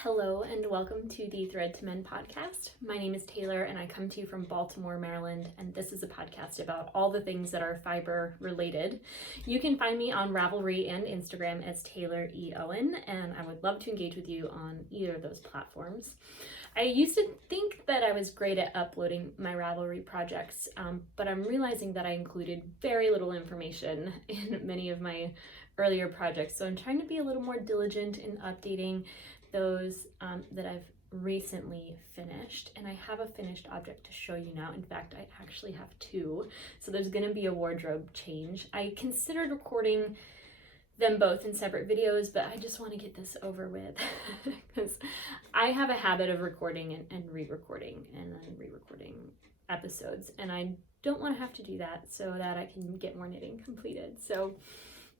Hello and welcome to the Thread to Mend podcast. My name is Taylor and I come to you from Baltimore, Maryland, and this is a podcast about all the things that are fiber related. You can find me on RAVELRY and Instagram as Taylor E. Owen, and I would love to engage with you on either of those platforms. I used to think that I was great at uploading my RAVELRY projects, but I'm realizing that I included very little information in many of my earlier projects, so I'm trying to be a little more diligent in updating those that I've recently finished, and I have a finished object to show you now. In fact, I actually have two, so there's going to be a wardrobe change. I considered recording them both in separate videos, but I just want to get this over with because I have a habit of recording and re-recording and then re-recording episodes, and I don't want to have to do that so that I can get more knitting completed. So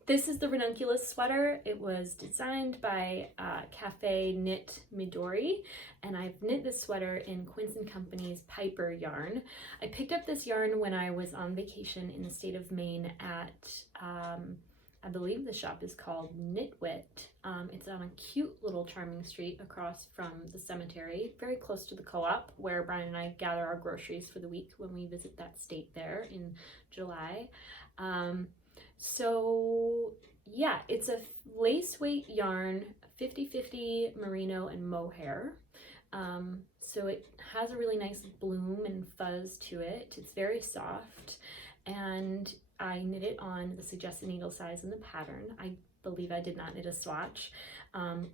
this is the Ranunculus sweater. It was designed by Cafe Knit Midori, and I've knit this sweater in Quince & Company's Piper yarn. I picked up this yarn when I was on vacation in the state of Maine at, I believe the shop is called Knitwit. It's on a cute little charming street across from the cemetery, very close to the co-op where Brian and I gather our groceries for the week when we visit that state there in July. So yeah, it's a lace weight yarn, 50-50 merino and mohair. So it has a really nice bloom and fuzz to it. It's very soft, and I knit it on the suggested needle size in the pattern. I believe I did not knit a swatch,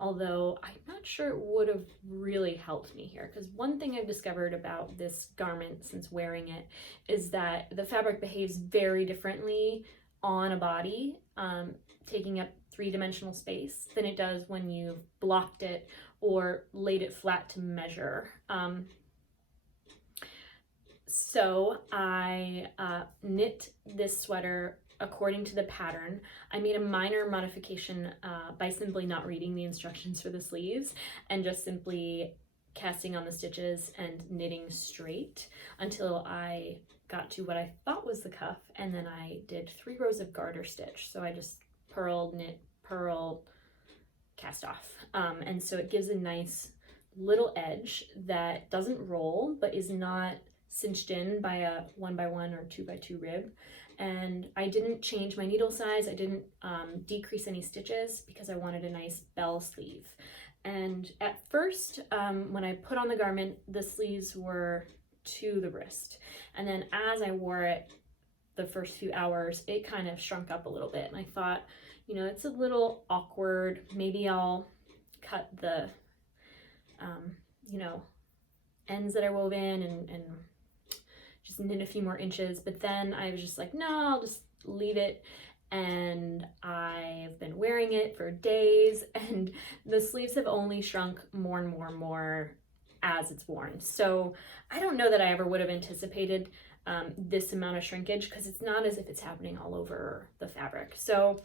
although I'm not sure it would have really helped me here, because one thing I've discovered about this garment since wearing it is that the fabric behaves very differently on a body, taking up three-dimensional space, than it does when you've blocked it or laid it flat to measure. So I knit this sweater according to the pattern. I made a minor modification by simply not reading the instructions for the sleeves and just simply casting on the stitches and knitting straight until I got to what I thought was the cuff, and then I did 3 rows of garter stitch. So I just purled, knit, purl, cast off. And so it gives a nice little edge that doesn't roll, but is not cinched in by a 1x1 or 2x2 rib. And I didn't change my needle size. I didn't decrease any stitches because I wanted a nice bell sleeve. And at first, when I put on the garment, the sleeves were to the wrist. And then as I wore it the first few hours, it kind of shrunk up a little bit. And I thought, you know, it's a little awkward. Maybe I'll cut the, you know, ends that are woven and just knit a few more inches. But then I was just like, no, I'll just leave it. And I've been wearing it for days, and the sleeves have only shrunk more and more and more as it's worn. So I don't know that I ever would have anticipated this amount of shrinkage, because it's not as if it's happening all over the fabric. So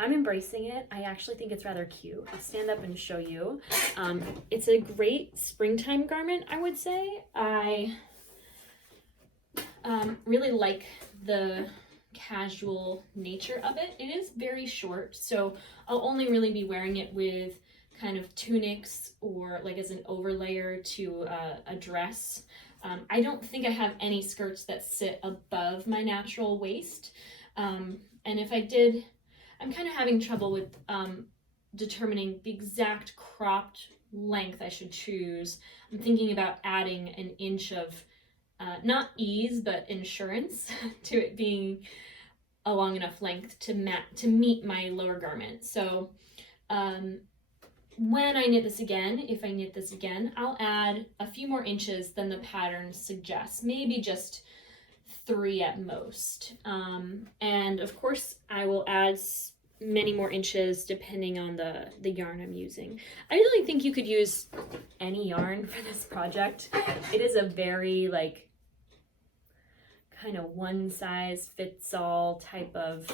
I'm embracing it. I actually think it's rather cute. I'll stand up and show you. It's a great springtime garment, I would say. I really like the casual nature of it. It is very short, so I'll only really be wearing it with kind of tunics or like as an overlayer to a dress. I don't think I have any skirts that sit above my natural waist, and if I did, I'm kind of having trouble with determining the exact cropped length I should choose. I'm thinking about adding an inch of not ease but insurance to it being a long enough length to meet my lower garment. So when I knit this again, if I knit this again, I'll add a few more inches than the pattern suggests, maybe just 3 at most. And of course I will add many more inches depending on the yarn I'm using. I really think you could use any yarn for this project. It is a very like kind of one size fits all type of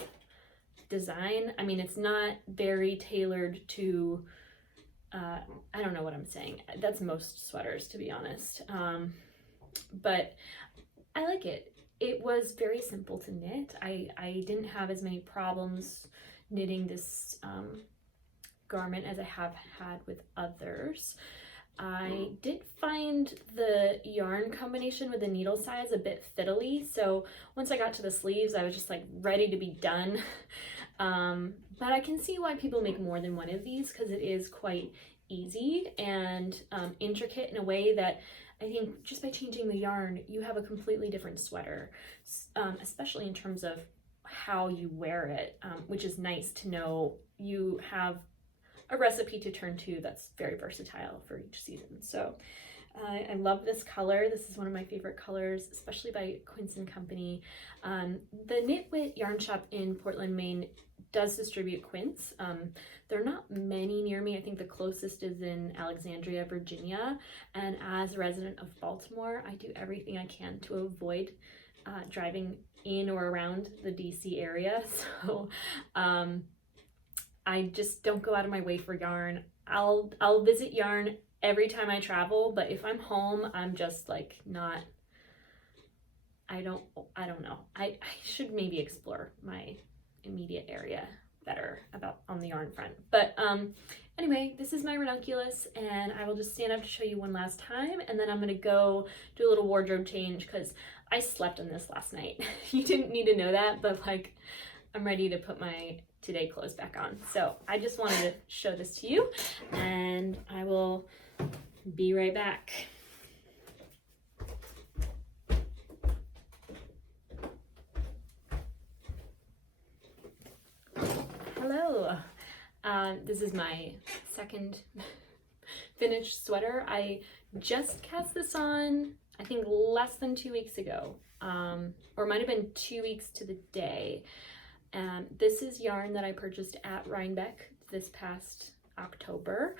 design. I mean, it's not very tailored to I don't know what I'm saying. That's most sweaters, to be honest. But I like it. It was very simple to knit. I didn't have as many problems knitting this garment as I have had with others. I did find the yarn combination with the needle size a bit fiddly, so once I got to the sleeves I was just like ready to be done. But I can see why people make more than one of these, because it is quite easy and intricate in a way that I think just by changing the yarn you have a completely different sweater, especially in terms of how you wear it, which is nice to know you have a recipe to turn to that's very versatile for each season. So I love this color. This is one of my favorite colors, especially by Quince & Company. The Knitwit yarn shop in Portland, Maine does distribute Quince. There are not many near me. I think the closest is in Alexandria, Virginia. And as a resident of Baltimore, I do everything I can to avoid driving in or around the DC area. So I just don't go out of my way for yarn. I'll visit yarn every time I travel, but if I'm home, I'm just like not, I don't know. I should maybe explore my immediate area better on the yarn front. But anyway, this is my ranunculus, and I will just stand up to show you one last time, and then I'm gonna go do a little wardrobe change because I slept in this last night. You didn't need to know that, but like I'm ready to put my today clothes back on. So I just wanted to show this to you, and I will be right back. Hello. This is my second finished sweater. I just cast this on, I think less than 2 weeks ago, or it might have been 2 weeks to the day. This is yarn that I purchased at Rhinebeck this past October,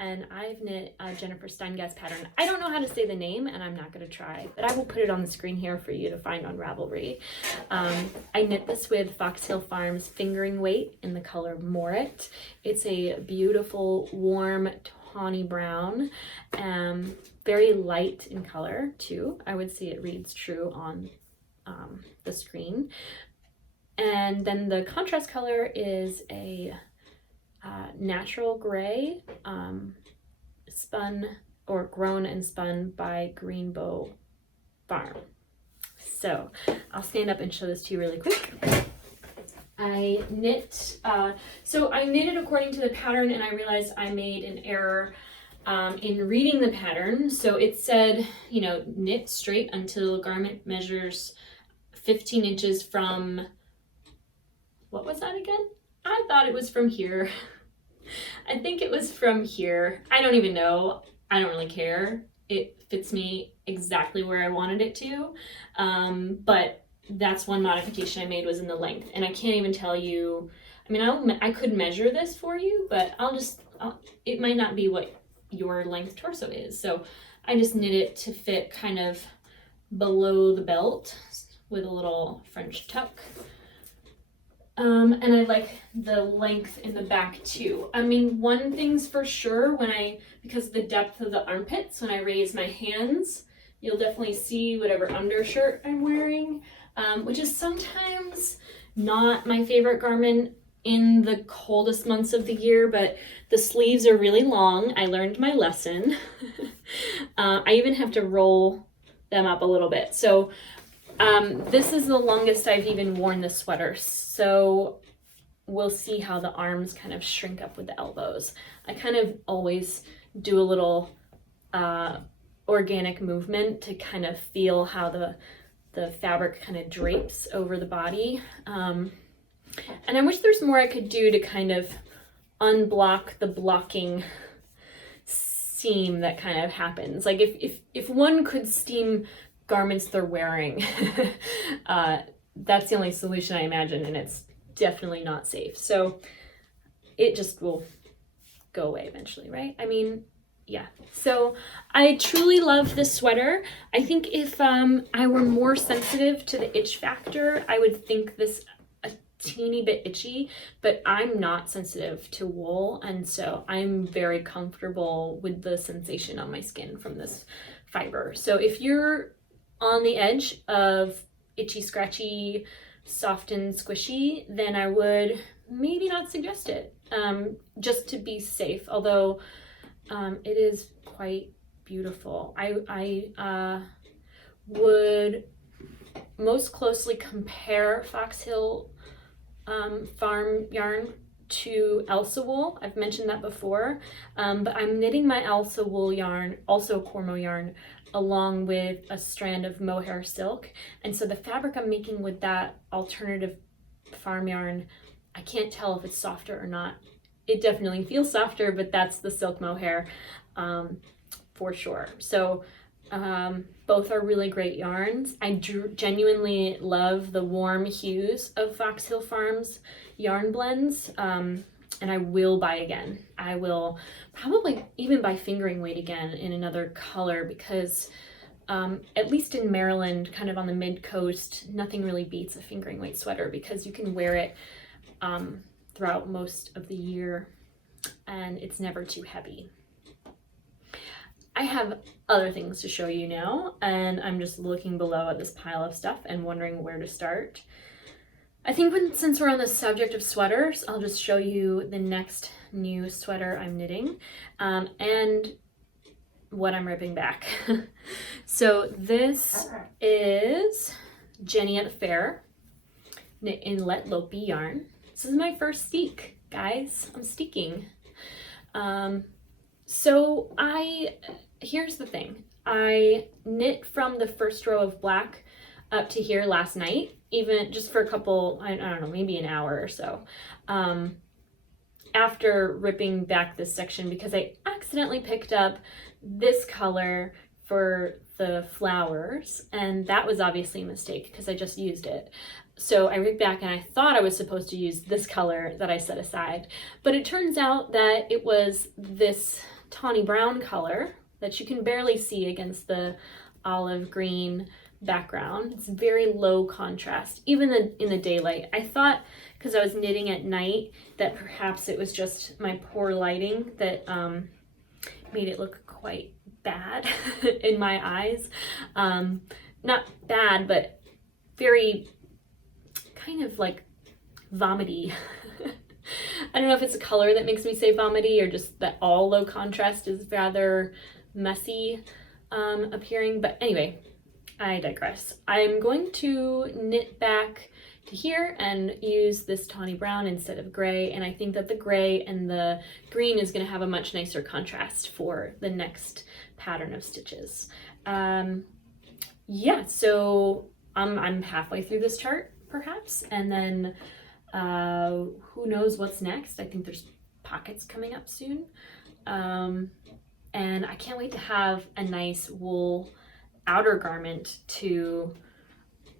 and I've knit a Jennifer Steingast pattern. I don't know how to say the name, and I'm not going to try, but I will put it on the screen here for you to find on Ravelry. I knit this with Foxtail Farms fingering weight in the color Morit. It's a beautiful, warm, tawny brown, very light in color too. I would say it reads true on the screen. And then the contrast color is a natural gray, spun or grown and spun by Greenbow Farm. So I'll stand up and show this to you really quick. I knit, so I knitted according to the pattern, and I realized I made an error in reading the pattern. So it said, you know, knit straight until garment measures 15 inches from, what was that again? I thought it was from here. I think it was from here. I don't even know. I don't really care. It fits me exactly where I wanted it to. But that's one modification I made, was in the length. And I can't even tell you, I mean, I could measure this for you, but it might not be what your length torso is. So I just knit it to fit kind of below the belt with a little French tuck. And I like the length in the back too. I mean, one thing's for sure, because of the depth of the armpits, when I raise my hands, you'll definitely see whatever undershirt I'm wearing, which is sometimes not my favorite garment in the coldest months of the year, but the sleeves are really long. I learned my lesson. I even have to roll them up a little bit. So this is the longest I've even worn this sweater, so we'll see how the arms kind of shrink up with the elbows. I kind of always do a little organic movement to kind of feel how the fabric kind of drapes over the body. And I wish there's more I could do to kind of unblock the blocking seam that kind of happens. Like if one could steam garments they're wearing, that's the only solution I imagine, and it's definitely not safe. So it just will go away eventually, right? I mean, yeah. So I truly love this sweater. I think if I were more sensitive to the itch factor, I would think this a teeny bit itchy, but I'm not sensitive to wool, and so I'm very comfortable with the sensation on my skin from this fiber. So if you're on the edge of itchy, scratchy, soft and squishy, then I would maybe not suggest it, just to be safe, although it is quite beautiful. I would most closely compare Foxhill farm yarn to Elsa wool. I've mentioned that before, but I'm knitting my Elsa wool yarn, also Cormo yarn, along with a strand of mohair silk, and so the fabric I'm making with that alternative farm yarn, I can't tell if it's softer or not. It definitely feels softer, but that's the silk mohair for sure. So both are really great yarns. I genuinely love the warm hues of Foxhill Farms yarn blends, and I will buy again. I will probably even buy fingering weight again in another color, because at least in Maryland, kind of on the mid-coast, nothing really beats a fingering weight sweater because you can wear it throughout most of the year and it's never too heavy. I have other things to show you now, and I'm just looking below at this pile of stuff and wondering where to start. I think since we're on the subject of sweaters, I'll just show you the next new sweater I'm knitting and what I'm ripping back. So this is Jenny at the Fair, knit in Let Lopi yarn. This is my first steek, guys. I'm steeking. So here's the thing. I knit from the first row of black up to here last night, even just for a couple, I don't know, maybe an hour or so, after ripping back this section because I accidentally picked up this color for the flowers, and that was obviously a mistake because I just used it. So I ripped back and I thought I was supposed to use this color that I set aside, but it turns out that it was this tawny brown color that you can barely see against the olive green background. It's very low contrast, even in the daylight. I thought, because I was knitting at night, that perhaps it was just my poor lighting that made it look quite bad in my eyes. Not bad, but very kind of like vomity. I don't know if it's a color that makes me say vomity or just that all low contrast is rather messy appearing, but anyway, I digress. I'm going to knit back to here and use this tawny brown instead of gray, and I think that the gray and the green is going to have a much nicer contrast for the next pattern of stitches. Yeah, so I'm halfway through this chart perhaps, and then who knows what's next. I think there's pockets coming up soon, and I can't wait to have a nice wool outer garment to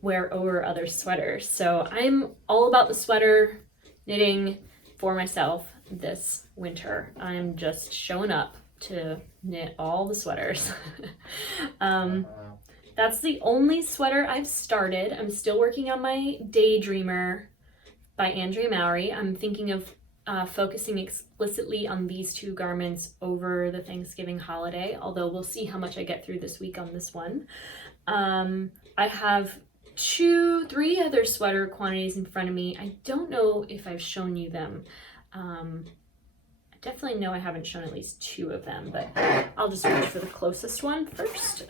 wear over other sweaters. So I'm all about the sweater knitting for myself this winter. I'm just showing up to knit all the sweaters. That's the only sweater I've started. I'm still working on my Daydreamer by Andrea Mowry. I'm thinking of focusing explicitly on these two garments over the Thanksgiving holiday, although we'll see how much I get through this week on this one. I have 3 other sweater quantities in front of me. I don't know if I've shown you them. I definitely know I haven't shown at least 2 of them, but I'll just reach for the closest one first.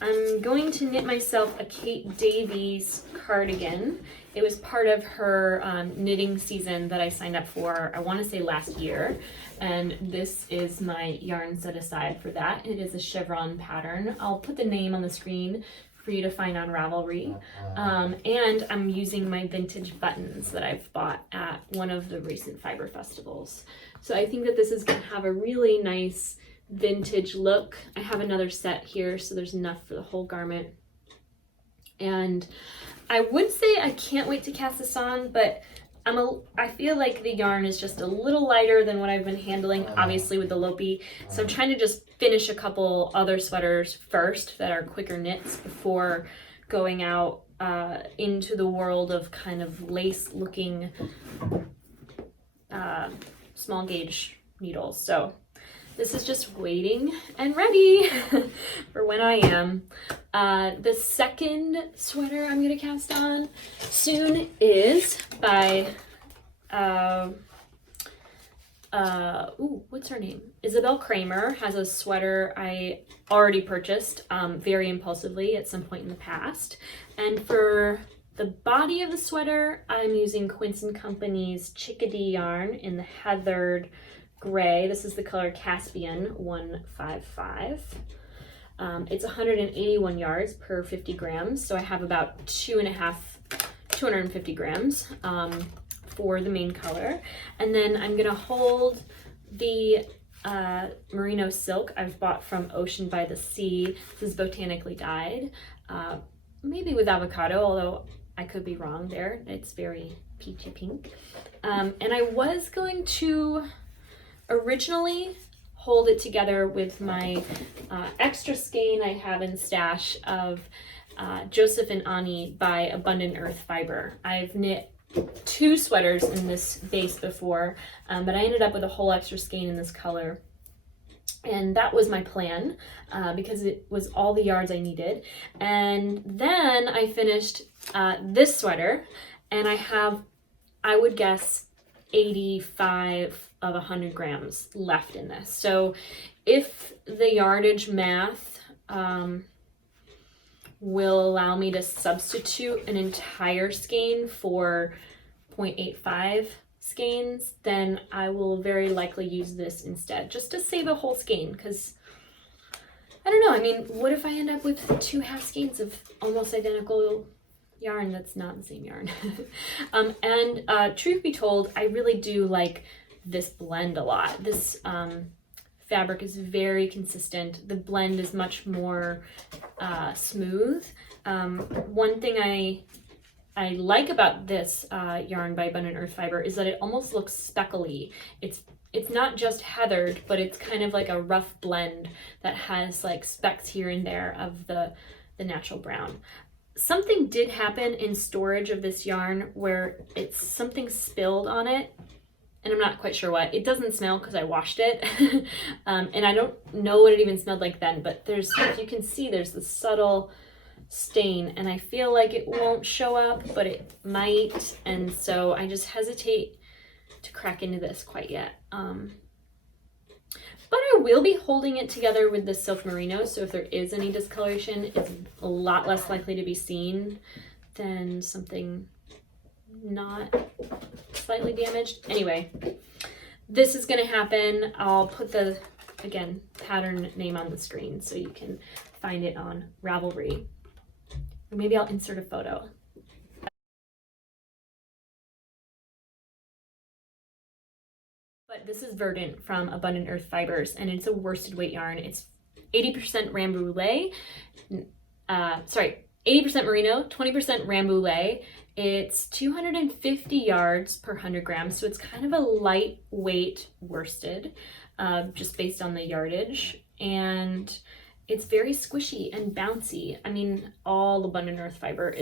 I'm going to knit myself a Kate Davies cardigan. It was part of her knitting season that I signed up for, I want to say last year, and this is my yarn set aside for that. It is a chevron pattern. I'll put the name on the screen for you to find on Ravelry, and I'm using my vintage buttons that I've bought at one of the recent fiber festivals. So I think that this is going to have a really nice vintage look. I have another set here, so there's enough for the whole garment. And I would say I can't wait to cast this on, but I feel like the yarn is just a little lighter than what I've been handling, obviously with the Lopi. So I'm trying to just finish a couple other sweaters first that are quicker knits before going out into the world of kind of lace looking small gauge needles. So this is just waiting and ready for when I am. The second sweater I'm gonna cast on soon is by, what's her name? Isabel Kramer has a sweater I already purchased very impulsively at some point in the past. And for the body of the sweater, I'm using Quince & Company's Chickadee yarn in the heathered gray. This is the color Caspian 155. It's 181 yards per 50 grams, so I have about 250 grams for the main color. And then I'm gonna hold the merino silk I've bought from Ocean by the Sea. This is botanically dyed, maybe with avocado, although I could be wrong there. It's very peachy pink. And I was going to originally hold it together with my extra skein I have in stash of Joseph and Ani by Abundant Earth Fiber. I've knit 2 sweaters in this base before, but I ended up with a whole extra skein in this color. And that was my plan because it was all the yards I needed. And then I finished this sweater, and I have, I would guess, 85 of 100 grams left in this. So if the yardage math will allow me to substitute an entire skein for 0.85 skeins, then I will very likely use this instead, just to save a whole skein, because I don't know, I mean, what if I end up with 2 half skeins of almost identical yarn that's not the same yarn? And truth be told, I really do like this blend a lot. This fabric is very consistent. The blend is much more smooth. One thing I like about this yarn by Abundant Earth Fiber is that it almost looks speckly. It's not just heathered, but it's kind of like a rough blend that has like specks here and there of the natural brown. Something did happen in storage of this yarn where something spilled on it, and I'm not quite sure what. It doesn't smell because I washed it, and I don't know what it even smelled like then, but if you can see, there's the subtle stain, and I feel like it won't show up, but it might, and so I just hesitate to crack into this quite yet. But I will be holding it together with the silk merino, so if there is any discoloration, it's a lot less likely to be seen than something not slightly damaged. Anyway, this is gonna happen. I'll put the, again, pattern name on the screen so you can find it on Ravelry. Or maybe I'll insert a photo. But this is Verdant from Abundant Earth Fibers, and it's a worsted weight yarn. It's 80% Rambouillet, 80% merino, 20% Rambouillet. It's 250 yards per 100 grams, so it's kind of a lightweight worsted, just based on the yardage, and it's very squishy and bouncy. I mean, all Abundant Earth Fiber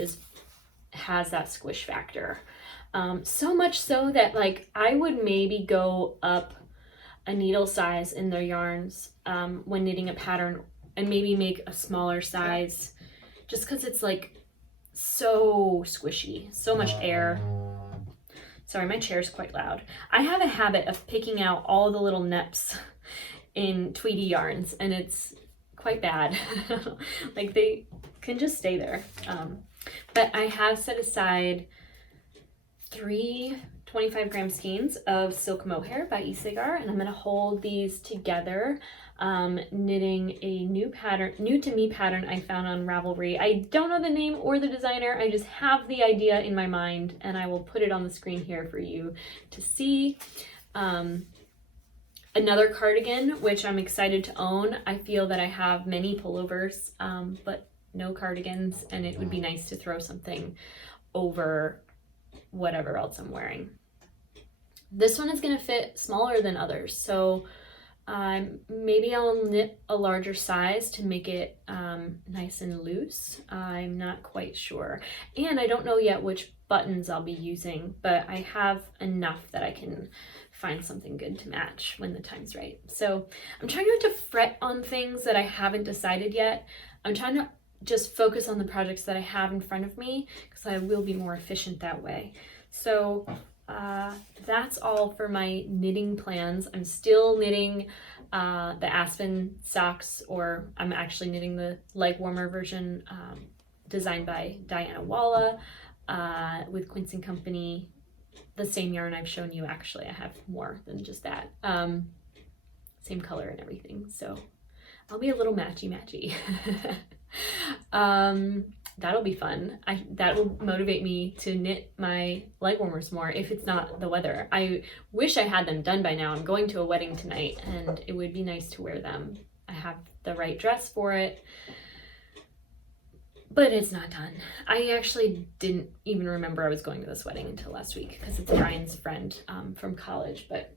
has that squish factor. So much so that like I would maybe go up a needle size in their yarns when knitting a pattern, and maybe make a smaller size, just because it's like so squishy, so much air. Sorry, my chair's quite loud. I have a habit of picking out all the little neps in Tweety yarns, and it's quite bad. Like they can just stay there. But I have set aside 3 25-gram skeins of silk mohair by Isagar, and I'm going to hold these together, knitting a new to me pattern I found on Ravelry. I don't know the name or the designer, I just have the idea in my mind, and I will put it on the screen here for you to see. Another cardigan, which I'm excited to own. I feel that I have many pullovers, but no cardigans, and it would be nice to throw something over whatever else I'm wearing. This one is going to fit smaller than others, so maybe I'll knit a larger size to make it nice and loose. I'm not quite sure. And I don't know yet which buttons I'll be using, but I have enough that I can find something good to match when the time's right. So I'm trying not to fret on things that I haven't decided yet. I'm trying to just focus on the projects that I have in front of me, because I will be more efficient that way. So that's all for my knitting plans. I'm still knitting the Aspen socks, or I'm actually knitting the leg warmer version designed by Diana Walla with Quince & Company. The same yarn I've shown you, actually. I have more than just that. Same color and everything. So I'll be a little matchy-matchy. That'll be fun. That will motivate me to knit my leg warmers more if it's not the weather. I wish I had them done by now. I'm going to a wedding tonight and it would be nice to wear them. I have the right dress for it, but it's not done. I actually didn't even remember I was going to this wedding until last week because it's Brian's friend from college, but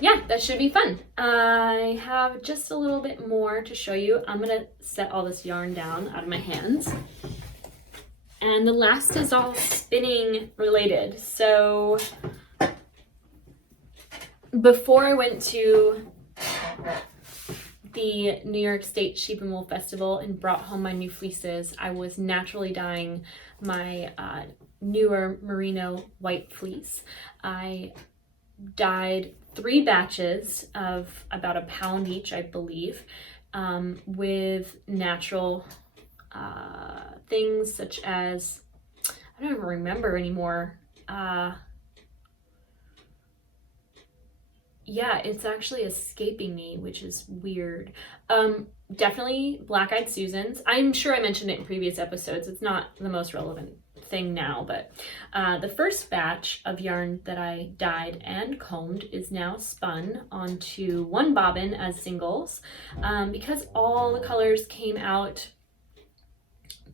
yeah, that should be fun. I have just a little bit more to show you. I'm gonna set all this yarn down out of my hands. And the last is all spinning related. So before I went to the New York State Sheep and Wool Festival and brought home my new fleeces, I was naturally dyeing my newer merino white fleece. I dyed 3 batches of about a pound each, I believe, with natural things such as, I don't even remember anymore. Yeah, it's actually escaping me, which is weird. Definitely Black-Eyed Susans. I'm sure I mentioned it in previous episodes. It's not the most relevant thing now, but the first batch of yarn that I dyed and combed is now spun onto 1 bobbin as singles, because all the colors came out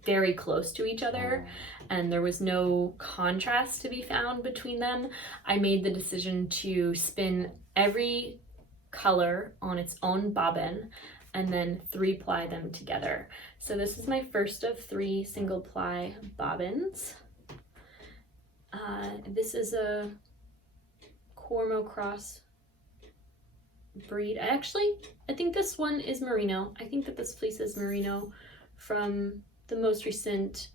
very close to each other and there was no contrast to be found between them. I made the decision to spin every color on its own bobbin and then 3-ply them together. So this is my first of 3 single ply bobbins. This is a Cormo Cross breed. I think this one is merino. I think that this fleece is merino from the most recent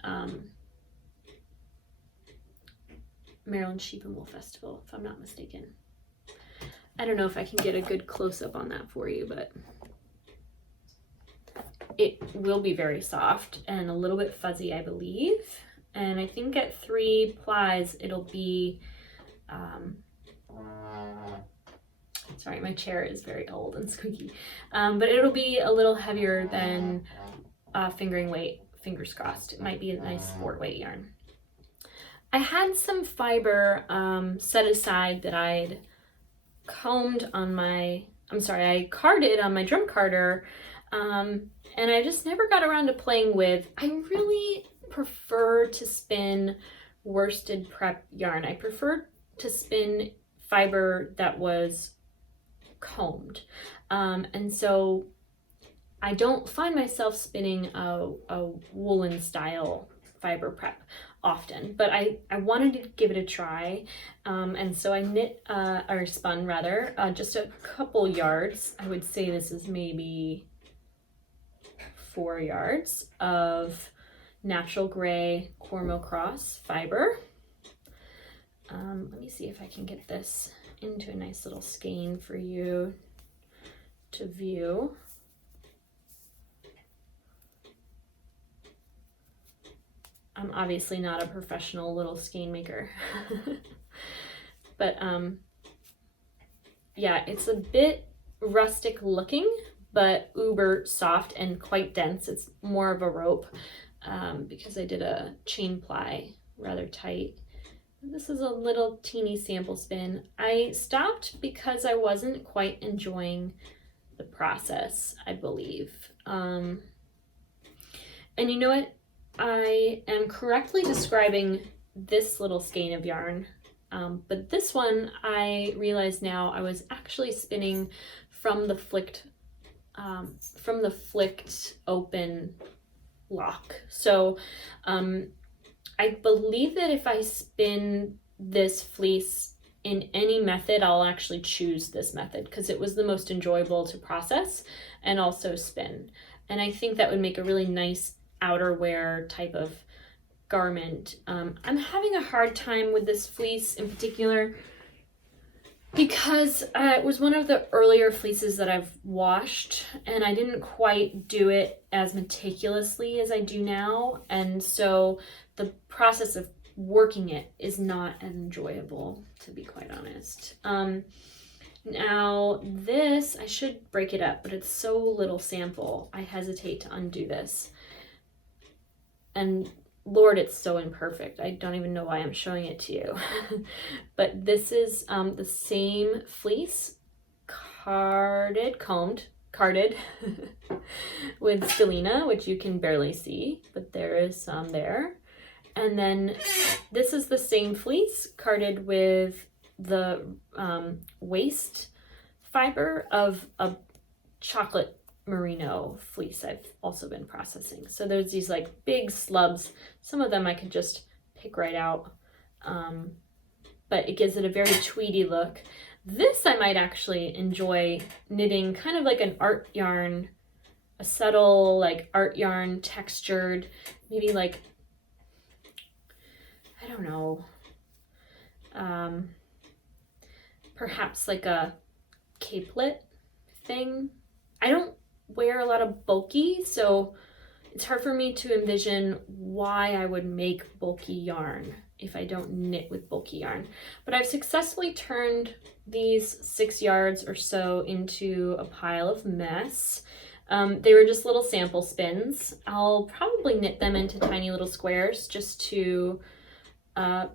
Maryland Sheep and Wool Festival, if I'm not mistaken. I don't know if I can get a good close-up on that for you, but it will be very soft and a little bit fuzzy, I believe. And I think at 3 plies, it'll be, sorry, my chair is very old and squeaky, but it'll be a little heavier than fingering weight, fingers crossed. It might be a nice sport weight yarn. I had some fiber set aside that I'd combed on my, I carded on my drum carder, and I just never got around to playing with. I really prefer to spin worsted prep yarn. I prefer to spin fiber that was combed. And so I don't find myself spinning a woolen style fiber prep often, but I wanted to give it a try. And so I knit, or spun rather, just a couple yards. I would say this is maybe 4 yards of natural gray Cormo Cross fiber. Let me see if I can get this into a nice little skein for you to view. I'm obviously not a professional little skein maker, but yeah, it's a bit rustic looking, but uber soft and quite dense. It's more of a rope because I did a chain ply rather tight. This is a little teeny sample spin. I stopped because I wasn't quite enjoying the process, I believe. And you know what? I am correctly describing this little skein of yarn, but this one I realize now I was actually spinning from the flicked open lock. So I believe that if I spin this fleece in any method, I'll actually choose this method because it was the most enjoyable to process and also spin. And I think that would make a really nice outerwear type of garment. I'm having a hard time with this fleece in particular because it was one of the earlier fleeces that I've washed, and I didn't quite do it as meticulously as I do now, and so the process of working it is not as enjoyable, to be quite honest. Now this, I should break it up, but it's so little sample, I hesitate to undo this. And Lord, it's so imperfect. I don't even know why I'm showing it to you. But this is the same fleece, carded with stellina, which you can barely see, but there is some there. And then this is the same fleece, carded with the waist fiber of a chocolate merino fleece I've also been processing. So there's these like big slubs. Some of them I could just pick right out, but it gives it a very tweedy look. This I might actually enjoy knitting, kind of like an art yarn, a subtle like art yarn, textured, maybe like, I don't know, perhaps like a capelet thing. I don't wear a lot of bulky, so it's hard for me to envision why I would make bulky yarn if I don't knit with bulky yarn. But I've successfully turned these 6 yards or so into a pile of mess. They were just little sample spins. I'll probably knit them into tiny little squares just to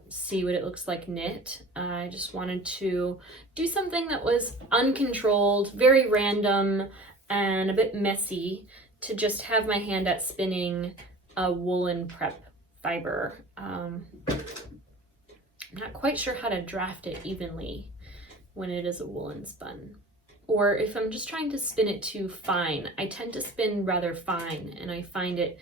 see what it looks like knit. I just wanted to do something that was uncontrolled, very random, and a bit messy, to just have my hand at spinning a woolen prep fiber. I'm not quite sure how to draft it evenly when it is a woolen spun, or if I'm just trying to spin it too fine. I tend to spin rather fine, and I find it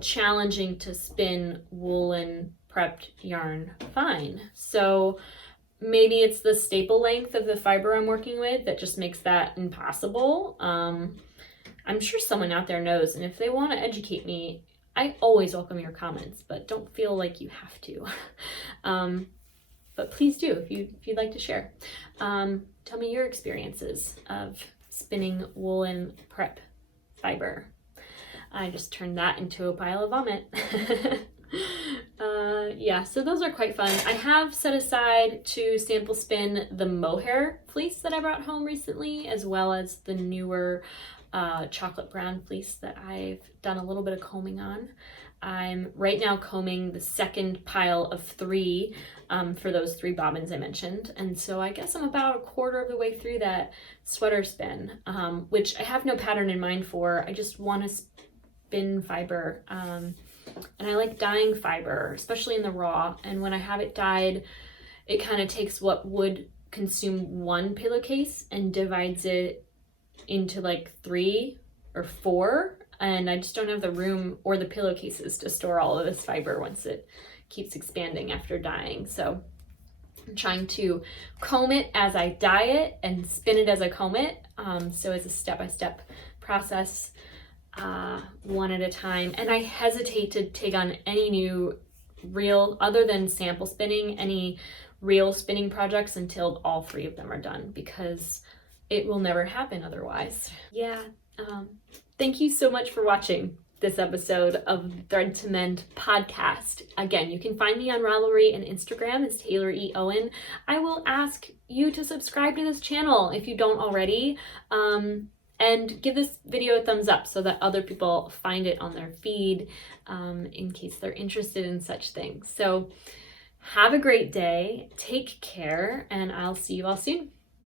challenging to spin woolen prepped yarn fine. So maybe it's the staple length of the fiber I'm working with that just makes that impossible. I'm sure someone out there knows, and if they want to educate me, I always welcome your comments, but don't feel like you have to. But please do if you'd like to share. Tell me your experiences of spinning woolen prep fiber. I just turned that into a pile of vomit. Yeah, so those are quite fun. I have set aside to sample spin the mohair fleece that I brought home recently, as well as the newer chocolate brown fleece that I've done a little bit of combing on. I'm right now combing the second pile of 3 for those 3 bobbins I mentioned, and so I guess I'm about a quarter of the way through that sweater spin, which I have no pattern in mind for. I just want to spin fiber. And I like dyeing fiber, especially in the raw. And when I have it dyed, it kind of takes what would consume 1 pillowcase and divides it into like 3 or 4. And I just don't have the room or the pillowcases to store all of this fiber once it keeps expanding after dyeing. So I'm trying to comb it as I dye it and spin it as I comb it. So it's a step-by-step process. One at a time, and I hesitate to take on any new real, other than sample spinning, any real spinning projects until all 3 of them are done, because it will never happen otherwise. Yeah, thank you so much for watching this episode of Thread to Mend podcast. Again, you can find me on Ravelry and Instagram as Taylor E. Owen. I will ask you to subscribe to this channel if you don't already. And give this video a thumbs up so that other people find it on their feed in case they're interested in such things. So have a great day, take care, and I'll see you all soon.